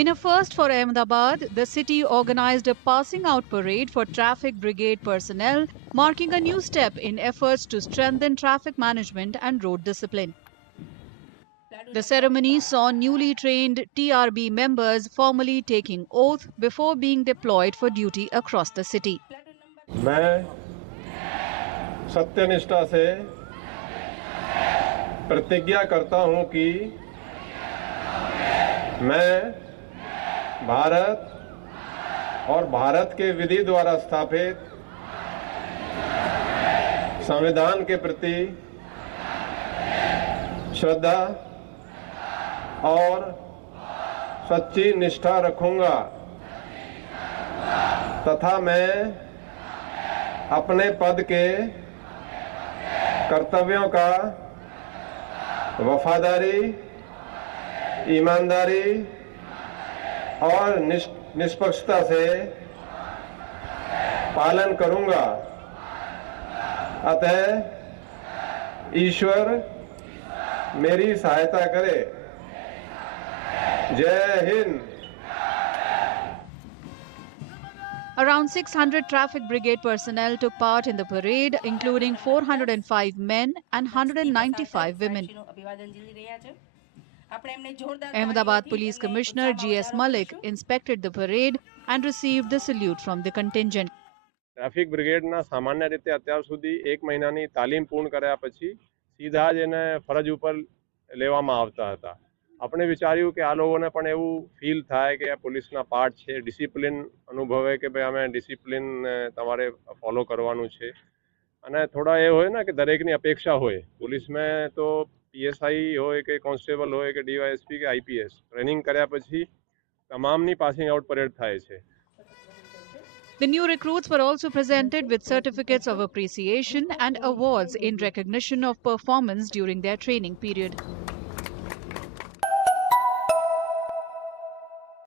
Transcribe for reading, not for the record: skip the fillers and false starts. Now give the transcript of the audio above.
In a first for Ahmedabad, the city organized a passing out parade for traffic brigade personnel, marking a new step in efforts to strengthen traffic management and road discipline. The ceremony saw newly trained TRB members formally taking oath before being deployed for duty across the city. मैं सत्यनिष्ठा से प्रतिज्ञा करता हूं कि मैं भारत और भारत के विधि द्वारा स्थापित संविधान के प्रति श्रद्धा और सच्ची निष्ठा रखूंगा तथा मैं अपने पद के कर्तव्यों का वफादारी, ईमानदारी और निष्पक्षता से पालन करूंगा। अतः ईश्वर मेरी सहायता करे। जय हिंद। Around 600 traffic brigade personnel took part in the parade, including 405 men and 195 women. Ahmedabad Police Commissioner G.S. Malik inspected the parade and received the salute from the contingent. Traffic બ્રિગેડના સામાન્ય રીતે અત્યાર સુધી 1 મહિનાની તાલીમ પૂર્ણ કર્યા પછી સીધા જ એને ફરજ ઉપર લેવામાં આવતા હતા. આપણે વિચાર્યું કે આ લોકોને પણ એવું ફીલ થાય કે આ પોલીસના પાર્ટ છે, ડિસિપ્લિન અનુભવે કે ભાઈ અમે ડિસિપ્લિન તમારે ફોલો કરવાનું છે. અને થોડા એ હોય ને કે દરેકની અપેક્ષા હોય. પોલીસમાં તો પીએસઆઈ હોય કે કોન્સ્ટેબલ હોય કે ડીવાયએસપી કે આઈપીએસ ટ્રેનિંગ કર્યા પછી તમામની પાસિંગ આઉટ પરેડ થાય છે. The new recruits were also presented with certificates of appreciation and awards in recognition of performance during their training period.